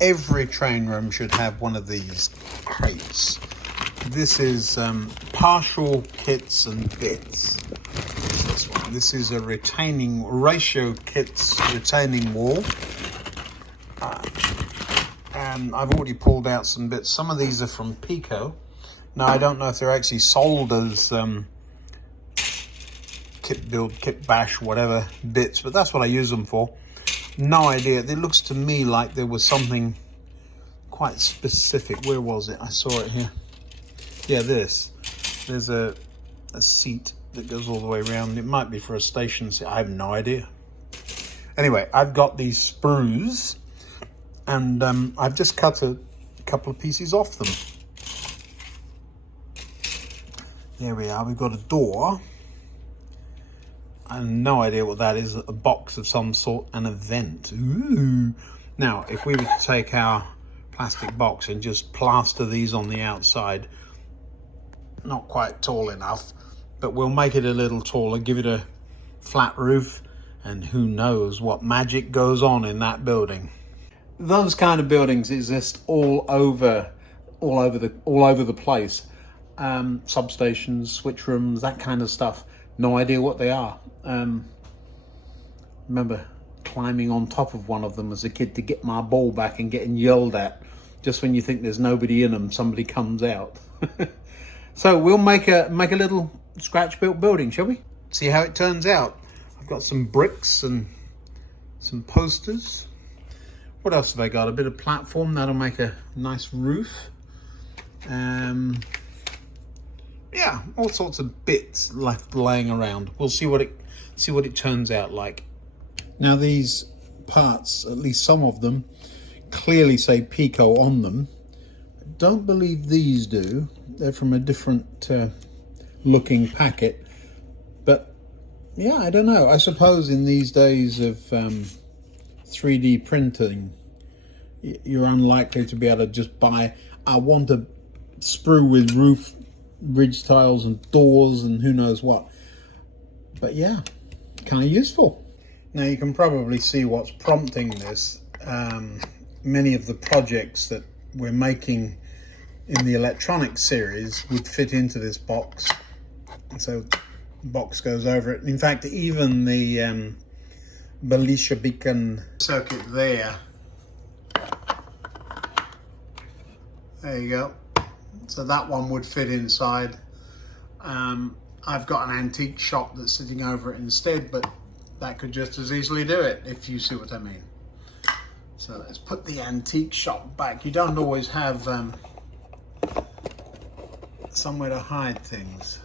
Every train room should have one of these crates. This is partial kits and bits. This one. This is a retaining ratio kits retaining wall. And I've already pulled out some bits. Some of these are from Pico. Now I don't know if they're actually sold as kit build, kit bash, whatever bits, but that's what I use them for. No idea. It looks to me like there was something quite specific. Where was it? I saw it here. Yeah, this. There's a seat that goes all the way around. It might be for a station seat. I have no idea. Anyway, I've got these sprues, and I've just cut a couple of pieces off them. There we are. We've got a door. I have no idea what that is. A box of some sort, an event. Ooh. Now, if we were to take our plastic box and just plaster these on the outside, not quite tall enough, but we'll make it a little taller, give it a flat roof, and who knows what magic goes on in that building. Those kind of buildings exist all over the place. Substations, switch rooms, that kind of stuff. No idea what they are. Remember climbing on top of one of them as a kid to get my ball back and getting yelled at. Just when you think there's nobody in them, somebody comes out. So we'll make a little scratch-built building, shall we? See how it turns out. I've got some bricks and some posters. What else have I got? A bit of platform. That'll make a nice roof. Yeah, all sorts of bits left laying around. We'll see what it turns out like. Now these parts, at least some of them, clearly say Pico on them. Don't believe these do. They're from a different looking packet. But yeah, I don't know. I suppose in these days of 3D printing, you're unlikely to be able to just buy, I want a sprue with roof ridge tiles and doors and who knows what. But yeah, kind of useful. Now you can probably see what's prompting this. Many of the projects that we're making in the electronic series would fit into this box, and so the box goes over it. In fact, even the Belisha beacon circuit there you go. So that one would fit inside. I've got an antique shop that's sitting over it instead, but that could just as easily do it, if you see what I mean. So let's put the antique shop back. You don't always have somewhere to hide things.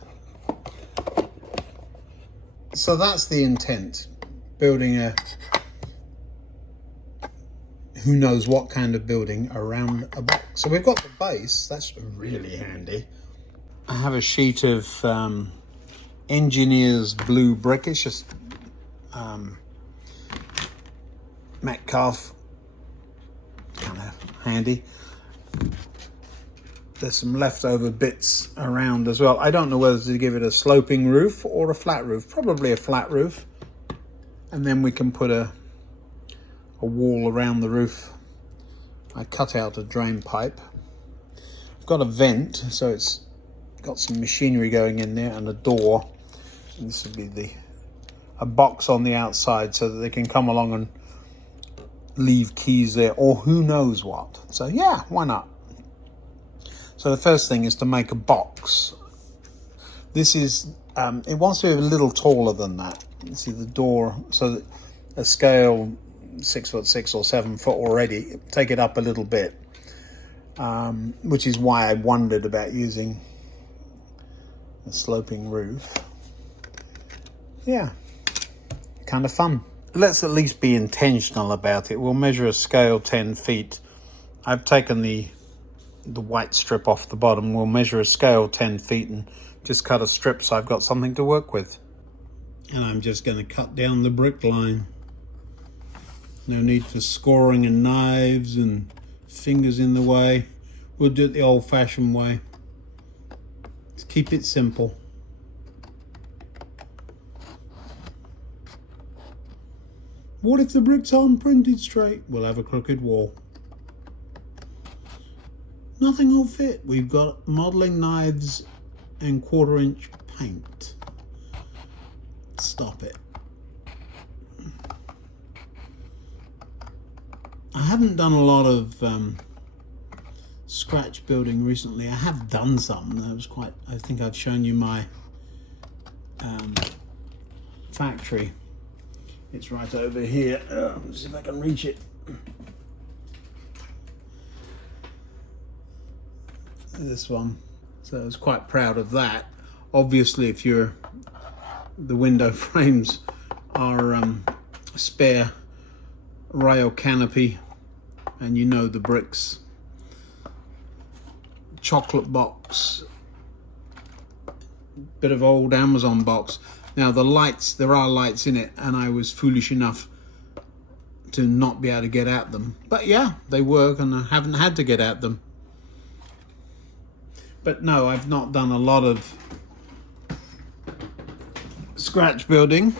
So that's the intent, building a who knows what kind of building around a box. So we've got the base, that's really handy. I have a sheet of engineer's blue brick. It's just Metcalf, kind of handy. There's some leftover bits around as well. I don't know whether to give it a sloping roof or a flat roof. Probably a flat roof. And then we can put a wall around the roof. I cut out a drain pipe. I've got a vent, so it's got some machinery going in there, and a door. And this would be a box on the outside so that they can come along and leave keys there, or who knows what. So yeah, why not? So the first thing is to make a box. This is, it wants to be a little taller than that. You see the door, so that a scale 6'6" or 7 foot already, take it up a little bit. Which is why I wondered about using a sloping roof. Yeah, kind of fun. Let's at least be intentional about it. We'll measure a scale 10 feet. I've taken the white strip off the bottom. We'll measure a scale 10 feet and just cut a strip so I've got something to work with. And I'm just going to cut down the brick line. No need for scoring and knives and fingers in the way. We'll do it the old-fashioned way. Let's keep it simple. What if the bricks aren't printed straight? We'll have a crooked wall. Nothing will fit. We've got modelling knives and 1/4 inch paint. Stop it. I haven't done a lot of scratch building recently. I have done some. That was quite, I think I've shown you my factory. It's right over here. Let's see if I can reach it. This one. So I was quite proud of that. Obviously, if the window frames are spare rail canopy, and you know the bricks, chocolate box, bit of old Amazon box. Now the lights, there are lights in it, and I was foolish enough to not be able to get at them. But yeah, they work, and I haven't had to get at them. But no, I've not done a lot of scratch building.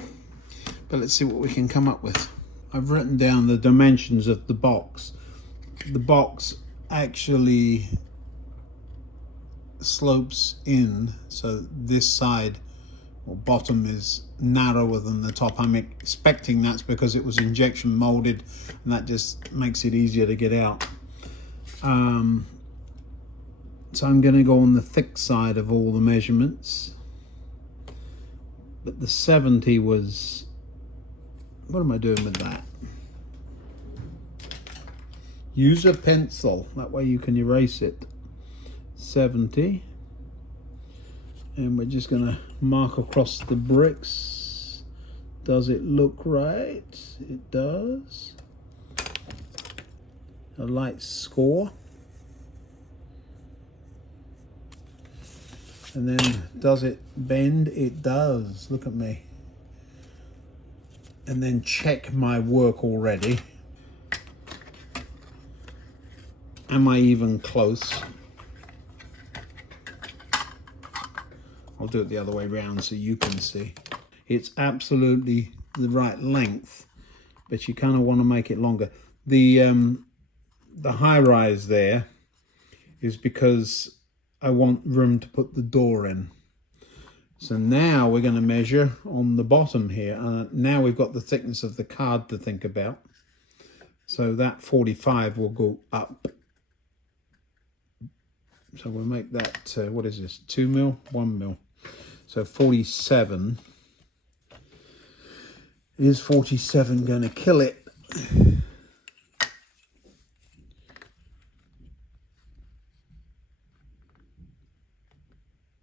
But let's see what we can come up with. I've written down the dimensions of the box. The box actually slopes in, so this side or bottom is narrower than the top. I'm expecting that's because it was injection molded, and that just makes it easier to get out. So I'm going to go on the thick side of all the measurements. But the 70 was, what am I doing with that? Use a pencil, that way you can erase it. 70. And we're just going to mark across the bricks. Does it look right? It does. A light score. And then, does it bend? It does. Look at me. And then check my work already. Am I even close? I'll do it the other way around so you can see. It's absolutely the right length, but you kind of want to make it longer. The high rise there is because I want room to put the door in. So now we're going to measure on the bottom here. Now we've got the thickness of the card to think about. So that 45 will go up. So we'll make that, what is this, 2 mil, 1 mil. So 47. Is 47 going to kill it?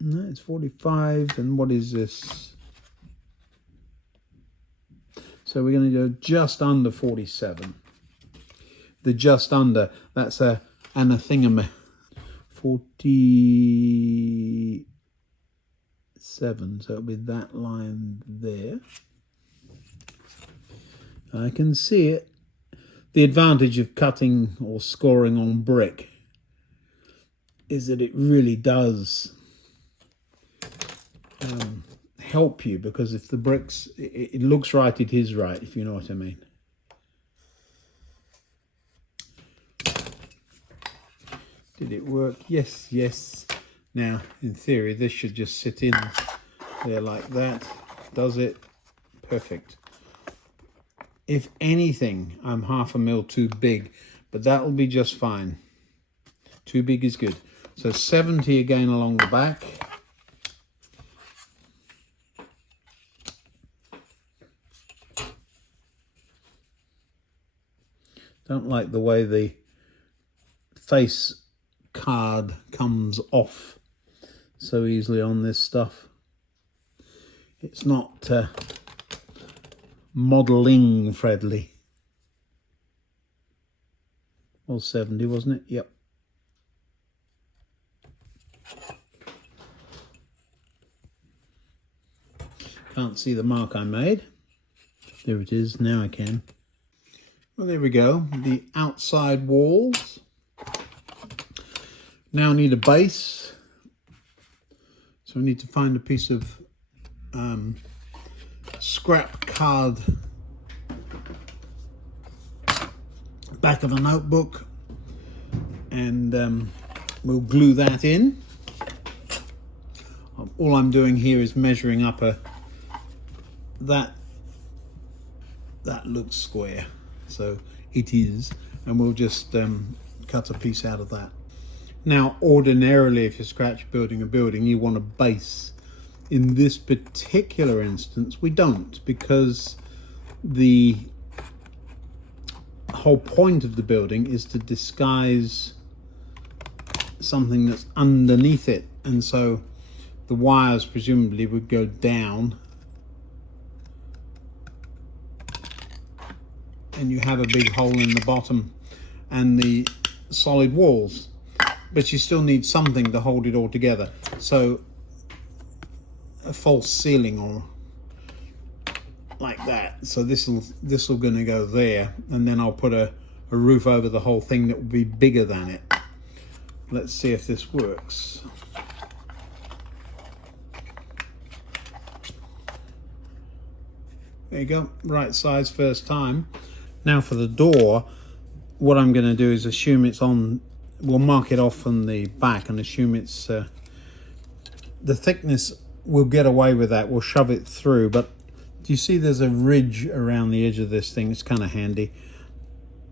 No, it's 45, and what is this? So we're going to go just under 47. The just under, that's an anathema. 47, so it'll be that line there. I can see it. The advantage of cutting or scoring on brick is that it really does help you, because if the bricks, it looks right, it is right, if you know what I mean. Did it work? Yes, yes. Now, in theory, this should just sit in there like that. Does it? Perfect. If anything, I'm 1/2 mil too big, but that'll be just fine. Too big is good. So 70 again along the back. Don't like the way the face card comes off so easily on this stuff. It's not modelling friendly. Was 70, wasn't it? Yep. Can't see the mark I made. There it is. Now I can. Well, there we go. The outside walls. Now need a base. So I need to find a piece of scrap card, back of a notebook, and We'll glue that in. All I'm doing here is measuring up that looks square, so it is, and we'll just cut a piece out of that. Now, ordinarily, if you're scratch building a building, you want a base. In this particular instance, we don't, because the whole point of the building is to disguise something that's underneath it, and so the wires presumably would go down, and you have a big hole in the bottom and the solid walls, but you still need something to hold it all together. So a false ceiling, or like that. So this will gonna go there, and then I'll put a roof over the whole thing that will be bigger than it. Let's see if this works. There you go, right size first time. Now for the door, what I'm going to do is assume it's on, we'll mark it off from the back and assume it's, the thickness, we'll get away with that, we'll shove it through, but do you see there's a ridge around the edge of this thing? It's kind of handy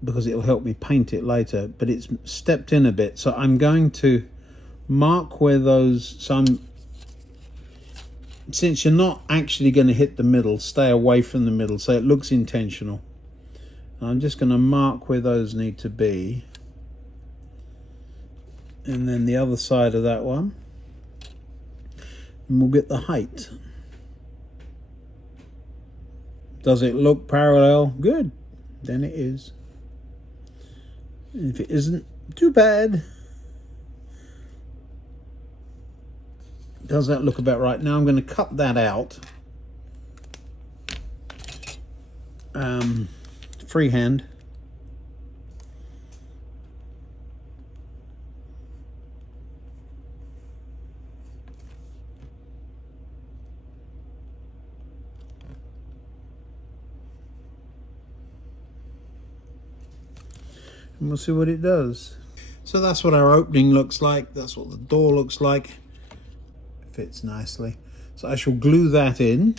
because it'll help me paint it later, but it's stepped in a bit. So I'm going to mark where those, since you're not actually going to hit the middle, stay away from the middle so it looks intentional. And I'm just going to mark where those need to be. And then the other side of that one. And we'll get the height. Does it look parallel? Good. Then it is. And if it isn't, too bad. Does that look about right? Now I'm going to cut that out. Freehand. And we'll see what it does. So that's what our opening looks like. That's what the door looks like. Fits nicely. So I shall glue that in.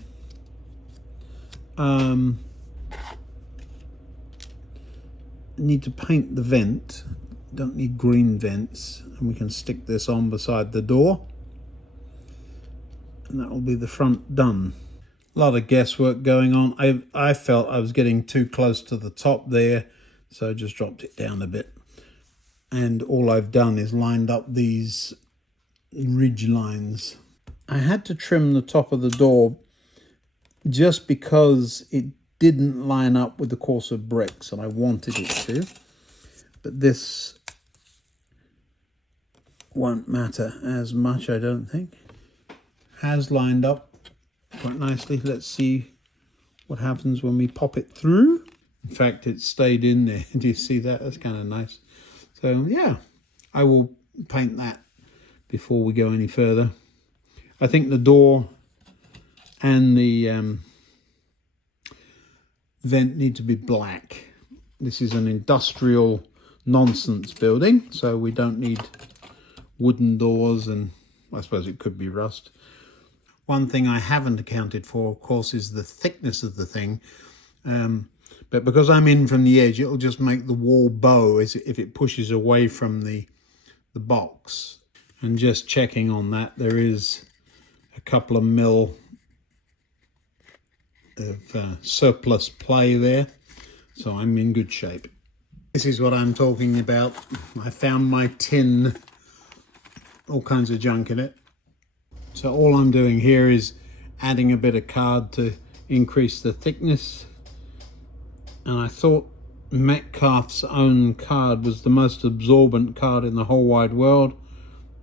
Need to paint the vent. Don't need green vents. And we can stick this on beside the door. And that will be the front done. A lot of guesswork going on. I felt I was getting too close to the top there, so I just dropped it down a bit. And all I've done is lined up these ridge lines. I had to trim the top of the door just because it didn't line up with the course of bricks, and I wanted it to. But this won't matter as much, I don't think. Has lined up quite nicely. Let's see what happens when we pop it through. In fact, it stayed in there. Do you see that? That's kind of nice. So yeah, I will paint that before we go any further. I think the door and the vent need to be black. This is an industrial nonsense building, so we don't need wooden doors, and I suppose it could be rust. One thing I haven't accounted for, of course, is the thickness of the thing. But because I'm in from the edge, it'll just make the wall bow as if it pushes away from the box. And just checking on that, there is a couple of mil of surplus play there, so I'm in good shape. This is what I'm talking about. I found my tin, all kinds of junk in it. So all I'm doing here is adding a bit of card to increase the thickness. And I thought Metcalfe's own card was the most absorbent card in the whole wide world.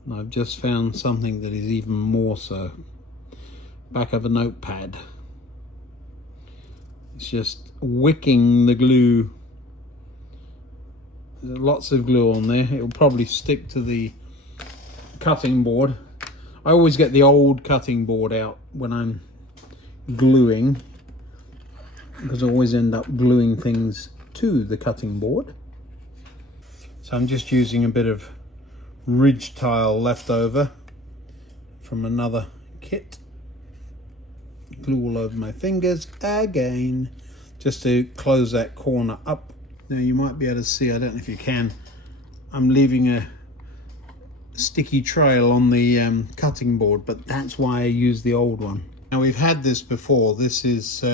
And I've just found something that is even more so. Back of a notepad. It's just wicking the glue. There's lots of glue on there. It will probably stick to the cutting board. I always get the old cutting board out when I'm gluing, because I always end up gluing things to the cutting board. So I'm just using a bit of ridge tile left over from another kit. Glue all over my fingers again, just to close that corner up. Now you might be able to see, I don't know if you can, I'm leaving a sticky trail on the cutting board, but that's why I use the old one. Now we've had this before. This is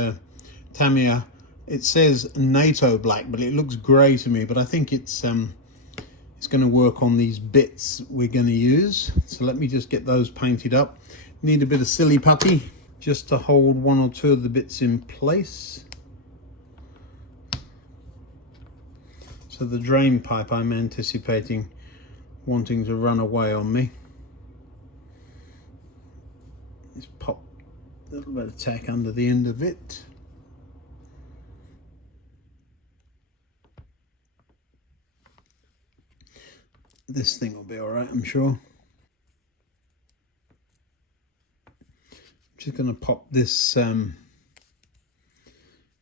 Tamiya. It says NATO black, but it looks grey to me, but I think it's going to work on these bits we're going to use. So let me just get those painted up. Need a bit of silly putty just to hold one or two of the bits in place. So the drain pipe, I'm anticipating wanting to run away on me. Just pop a little bit of tack under the end of it. This thing will be all right, I'm sure. Just going to pop this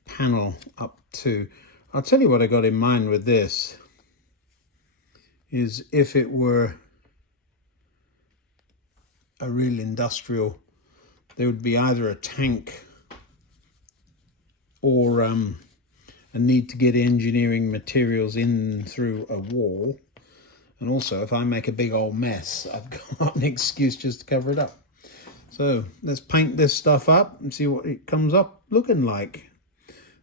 panel up too. I'll tell you what I got in mind with this is if it were a real industrial, there would be either a tank or a need to get engineering materials in through a wall. And also, if I make a big old mess, I've got an excuse just to cover it up. So let's paint this stuff up and see what it comes up looking like.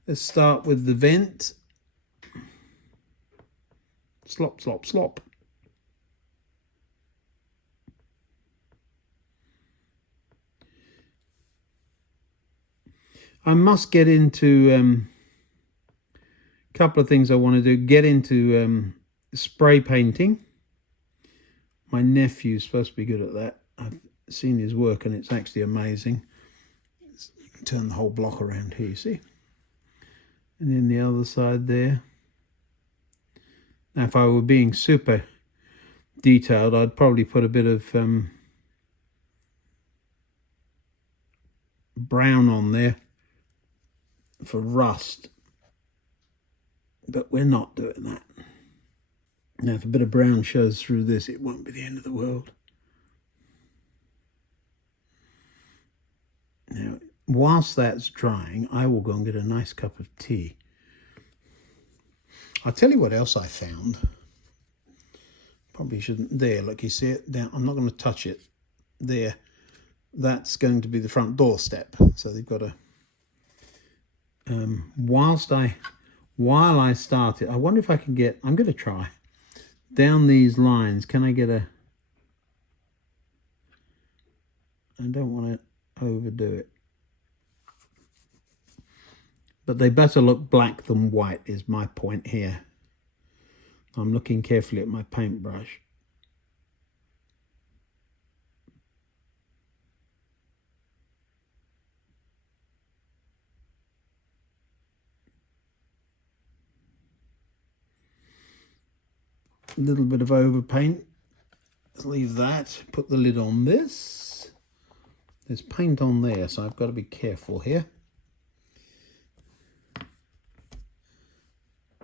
Let's start with the vent. Slop, slop, slop. I must get into a couple of things I want to do. Get into spray painting. My nephew's supposed to be good at that. I've seen his work and it's actually amazing. You can turn the whole block around here, you see? And then the other side there. Now, if I were being super detailed, I'd probably put a bit of brown on there for rust. But we're not doing that. Now, if a bit of brown shows through this, it won't be the end of the world. Now, whilst that's drying, I will go and get a nice cup of tea. I'll tell you what else I found. Probably shouldn't. There, look, you see it down. I'm not going to touch it. There. That's going to be the front door step. So they've got a... while I start it, I wonder if I can get... I'm going to try. Down these lines, can I get a... I don't want to overdo it. But they better look black than white is my point here. I'm looking carefully at my paintbrush. A little bit of overpaint. Let's leave that. Put the lid on this. There's paint on there, so I've got to be careful here.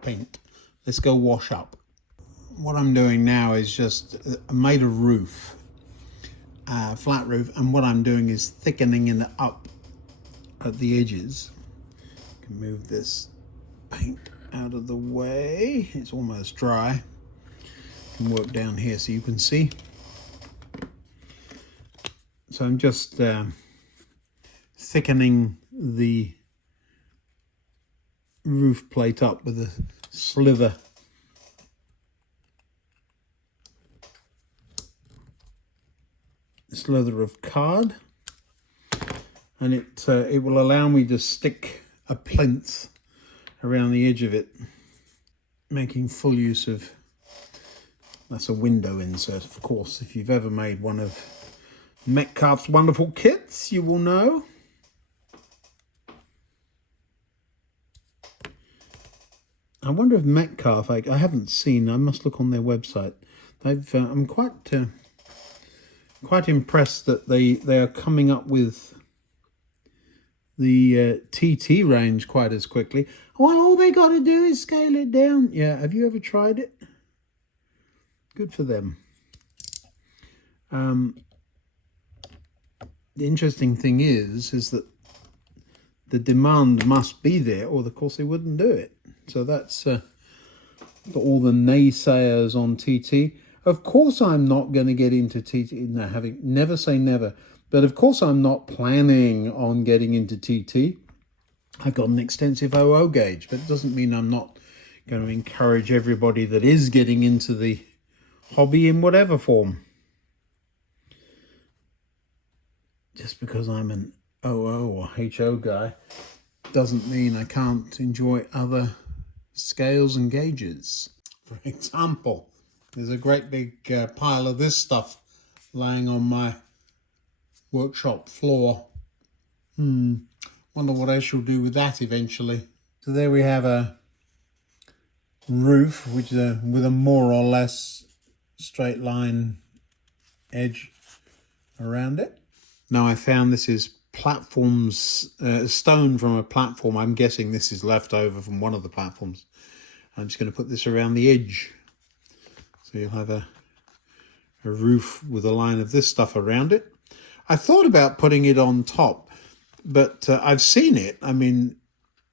Paint. Let's go wash up. What I'm doing now is just I made a roof, flat roof, and what I'm doing is thickening it up at the edges. I can move this paint out of the way. It's almost dry. I can work down here so you can see. So I'm just thickening the roof plate up with a slither of card, and it will allow me to stick a plinth around the edge of it, making full use of... That's a window insert, of course. If you've ever made one of Metcalf's wonderful kits, you will know. I wonder if Metcalf, I haven't seen, I must look on their website. I'm quite impressed that they are coming up with the TT range quite as quickly. Well, all they got to do is scale it down. Yeah, have you ever tried it? Good for them. The interesting thing is that the demand must be there, or of course they wouldn't do it. So that's for all the naysayers on TT. Of course I'm not going to get into TT. No, never say never. But of course I'm not planning on getting into TT. I've got an extensive OO gauge, but it doesn't mean I'm not going to encourage everybody that is getting into the hobby in whatever form. Just because I'm an OO or HO guy doesn't mean I can't enjoy other scales and gauges. For example, there's a great big pile of this stuff laying on my workshop floor. Wonder what I shall do with that eventually. So there we have a roof which with a more or less straight line edge around it. Now I found this is platforms, stone from a platform. I'm guessing this is left over from one of the platforms. I'm just going to put this around the edge. So you'll have a roof with a line of this stuff around it. I thought about putting it on top, but I've seen it. I mean,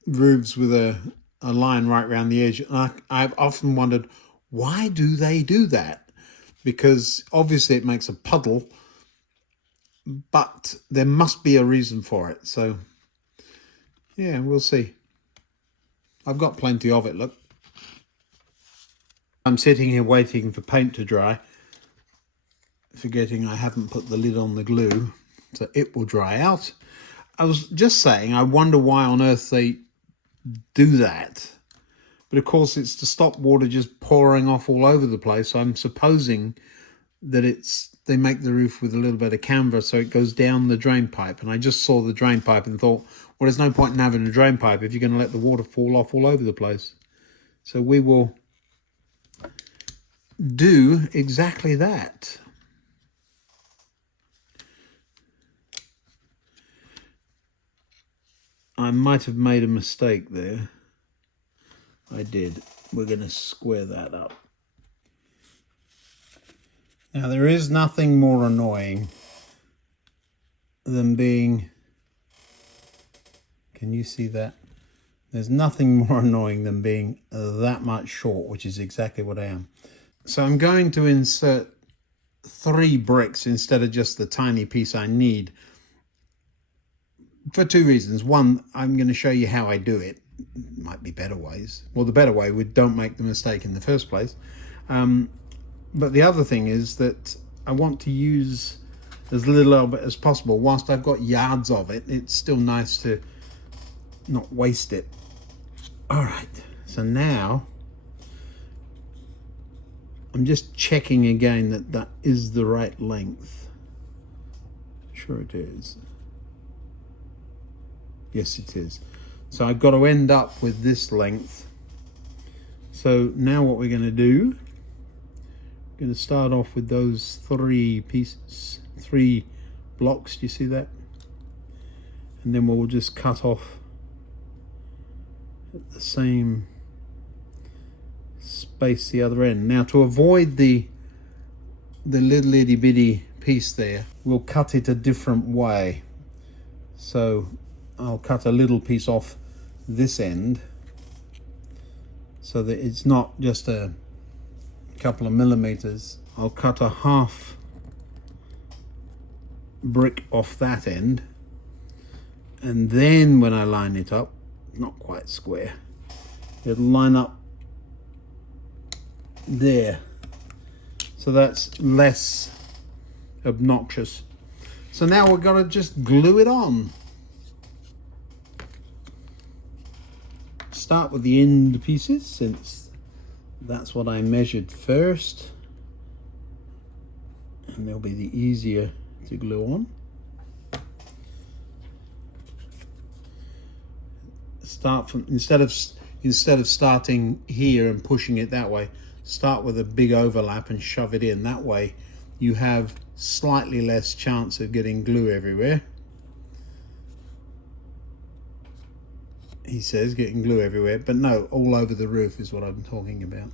roofs with a line right around the edge. And I've often wondered, why do they do that? Because obviously it makes a puddle, but there must be a reason for it. So, yeah, we'll see. I've got plenty of it, look. I'm sitting here waiting for paint to dry, forgetting I haven't put the lid on the glue, so it will dry out. I was just saying, I wonder why on earth they do that. But of course, it's to stop water just pouring off all over the place. So I'm supposing that they make the roof with a little bit of canvas so it goes down the drain pipe. And I just saw the drain pipe and thought, well, there's no point in having a drain pipe if you're going to let the water fall off all over the place. So we will do exactly that. I might have made a mistake there. I did. We're going to square that up. Now, there is nothing more annoying than being... Can you see that? There's nothing more annoying than being that much short, which is exactly what I am. So I'm going to insert 3 bricks instead of just the tiny piece I need, for 2 reasons. One, I'm going to show you how I do it. Might be better ways. Well, the better way would don't make the mistake in the first place. But the other thing is that I want to use as little of it as possible. Whilst I've got yards of it, it's still nice to not waste it. All right, so now I'm just checking again that that is the right length. Sure it is. Yes, it is. So I've got to end up with this length. So now what we're going to do, we're going to start off with those 3 pieces, 3 blocks. Do you see that? And then we'll just cut off at the same space the other end. Now, to avoid the little itty bitty piece there, we'll cut it a different way. So I'll cut a little piece off this end so that it's not just a couple of millimeters. I'll cut a half brick off that end, and then when I line it up, not quite square, it'll line up there. So that's less obnoxious. So now we've got to just glue it on. Start with the end pieces, since that's what I measured first, and they'll be the easier to glue on. Start from, instead of starting here and pushing it that way, start with a big overlap and shove it in. That way you have slightly less chance of getting glue everywhere. He says getting glue everywhere, but no, all over the roof is what I'm talking about.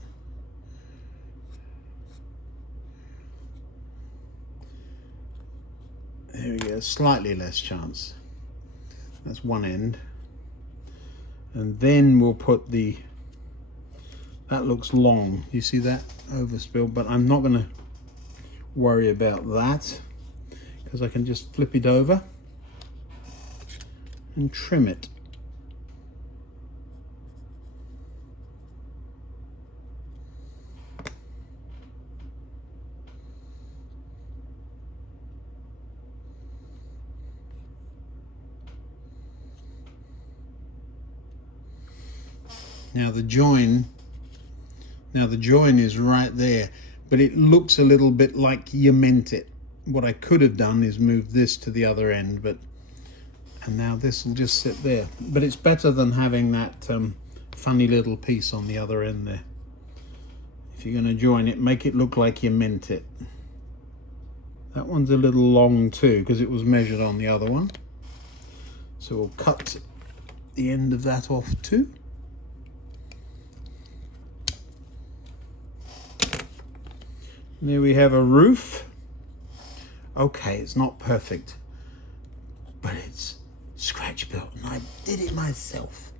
There we go, slightly less chance. That's one end. And then we'll put the, that looks long. You see that overspill, but I'm not gonna worry about that because I can just flip it over and trim it. Now the join is right there, but it looks a little bit like you meant it. What I could have done is move this to the other end, and now this will just sit there. But it's better than having that funny little piece on the other end there. If you're going to join it, make it look like you meant it. That one's a little long too, because it was measured on the other one. So we'll cut the end of that off too. There we have a roof. Okay, it's not perfect, but it's scratch built and I did it myself.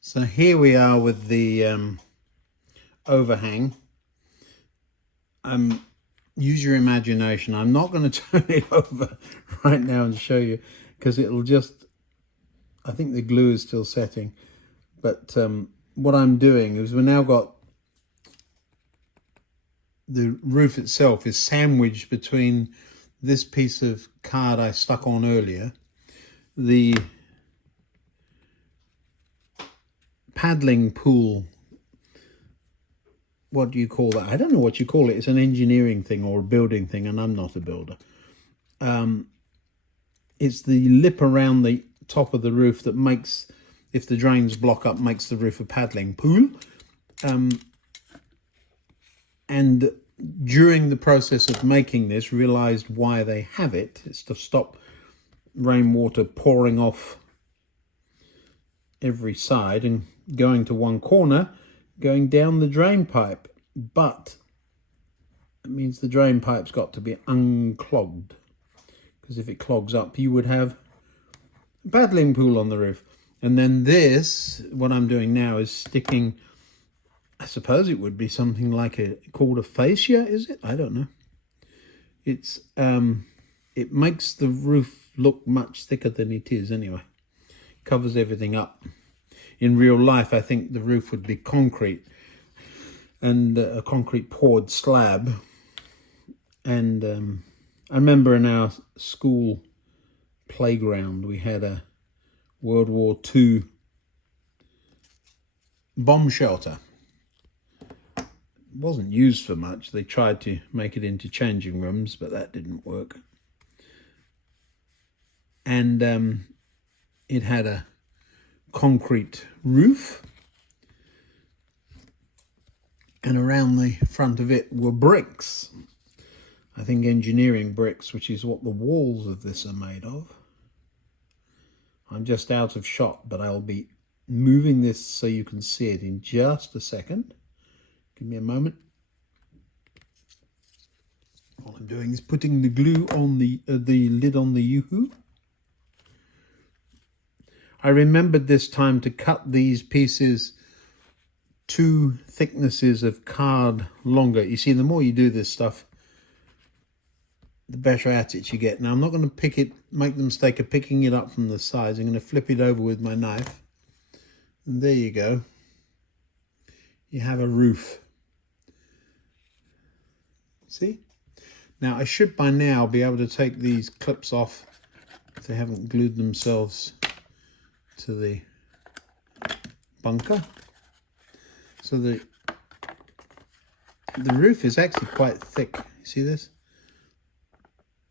So here we are with the overhang. Use your imagination. I'm not going to turn it over right now and show you because it'll just, I think the glue is still setting. But what I'm doing is we've now got the roof itself is sandwiched between this piece of card I stuck on earlier, the paddling pool, what do you call that? I don't know what you call it. It's an engineering thing or a building thing, and I'm not a builder. It's the lip around the top of the roof that makes, if the drains block up, makes the roof a paddling pool. And during the process of making this, realized why they have it. It's to stop rainwater pouring off every side and going to one corner, going down the drain pipe. But it means the drain pipe's got to be unclogged, because if it clogs up, you would have a paddling pool on the roof. And then this, what I'm doing now, is sticking, I suppose it would be something like called a fascia, is it? I don't know. It's it makes the roof look much thicker than it is anyway. Covers everything up. In real life, I think the roof would be concrete and a concrete poured slab. And I remember in our school playground, we had a World War II bomb shelter. Wasn't used for much. They tried to make it into changing rooms, but that didn't work. And it had a concrete roof, and around the front of it were bricks. I think engineering bricks, which is what the walls of this are made of. I'm just out of shot, but I'll be moving this so you can see it in just a second. Give me a moment. All I'm doing is putting the glue on the lid on the Yoo-hoo. I remembered this time to cut these pieces 2 thicknesses of card longer. You see, the more you do this stuff, the better at it you get. Now, I'm not going to make the mistake of picking it up from the sides. I'm going to flip it over with my knife. And there you go. You have a roof. See? Now, I should by now be able to take these clips off if they haven't glued themselves to the bunker. So the roof is actually quite thick. You see this?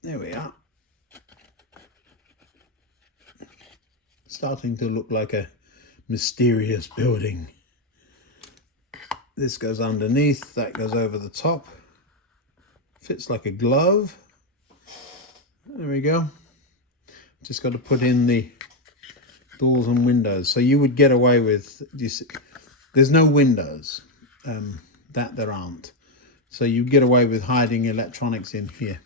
There we are. Starting to look like a mysterious building. This goes underneath, that goes over the top. Fits like a glove. There we go. Just got to put in the doors and windows. So you would get away with this. There's no windows, that there aren't. So you get away with hiding electronics in here.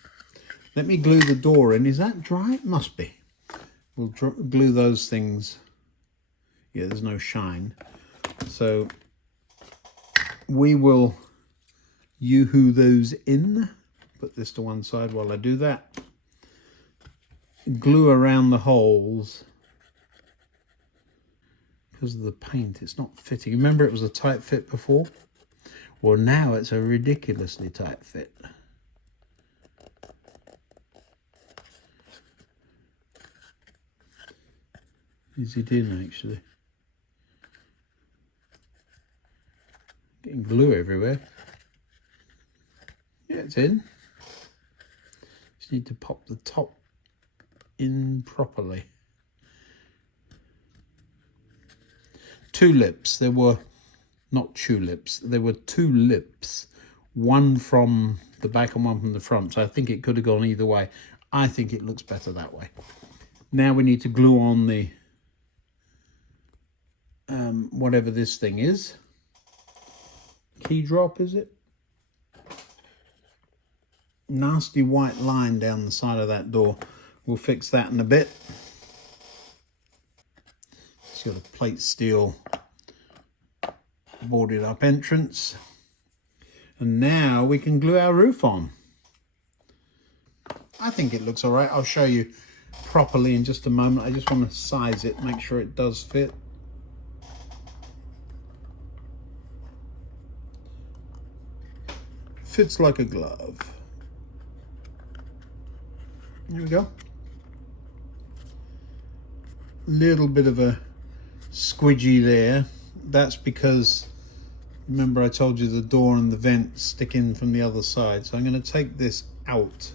Let me glue the door in. Is that dry? It must be. We'll glue those things. Yeah, there's no shine. So we will yoo-hoo those in. Put this to one side while I do that. Glue around the holes. Because of the paint, it's not fitting. Remember it was a tight fit before? Well, now it's a ridiculously tight fit. Is it in, actually? Getting glue everywhere. Yeah, it's in. Just need to pop the top in properly. Tulips. There were not tulips. There were two lips. One from the back and one from the front. So I think it could have gone either way. I think it looks better that way. Now we need to glue on the whatever this thing is. Key drop, is it? Nasty white line down the side of that door. We'll fix that in a bit. It's got a plate steel boarded up entrance. And now we can glue our roof on. I think it looks all right. I'll show you properly in just a moment. I just want to size it, make sure it does fit. Fits like a glove. There we go. Little bit of a squidgy there. That's because, remember I told you the door and the vent stick in from the other side. So I'm going to take this out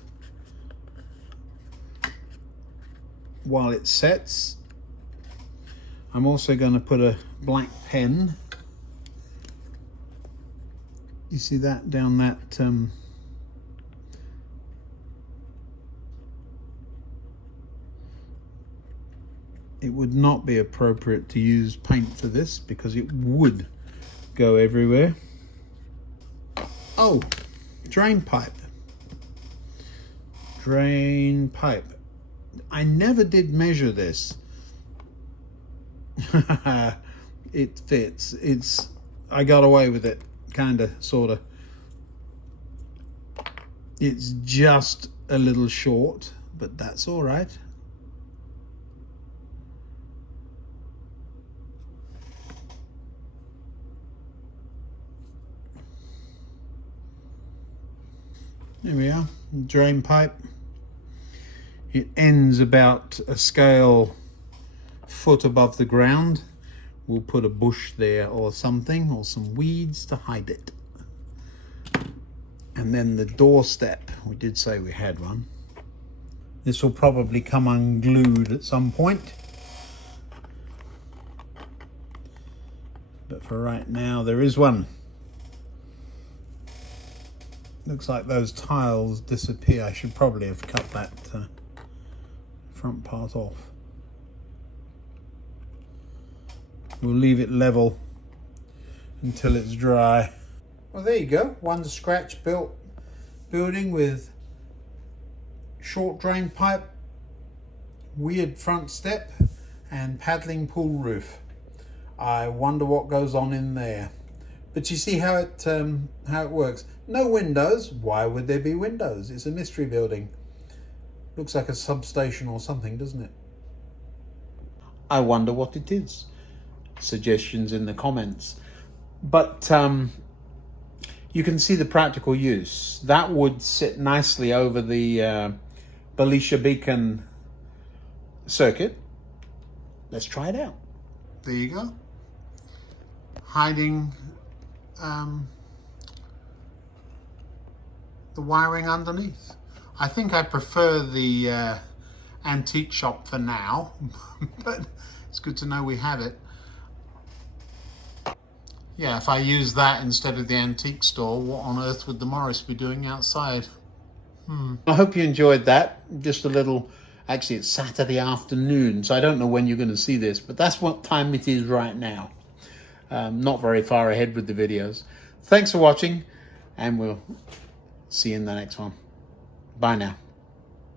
while it sets. I'm also going to put a black pen. You see that down that it would not be appropriate to use paint for this because it would go everywhere. Oh, drain pipe. Drain pipe. I never did measure this. It fits. I got away with it. Kinda, sorta. It's just a little short, but that's all right. There we are, drain pipe. It ends about a scale foot above the ground. We'll put a bush there or something, or some weeds to hide it. And then the doorstep, we did say we had one. This will probably come unglued at some point. But for right now, there is one. Looks like those tiles disappear. I should probably have cut that front part off. We'll leave it level until it's dry. Well, there you go. One scratch built building with short drain pipe, weird front step, and paddling pool roof. I wonder what goes on in there. But you see how it works. No windows. Why would there be windows? It's a mystery building. Looks like a substation or something, doesn't it? I wonder what it is. Suggestions in the comments. But you can see the practical use. That would sit nicely over the Belisha Beacon circuit. Let's try it out. There you go. Hiding the wiring underneath. I think I prefer the antique shop for now, but it's good to know we have it. Yeah, if I use that instead of the antique store, what on earth would the Morris be doing outside? I hope you enjoyed that. Just a little, actually it's Saturday afternoon, so I don't know when you're going to see this, but that's what time it is right now. Not very far ahead with the videos. Thanks for watching, and we'll see you in the next one. Bye now.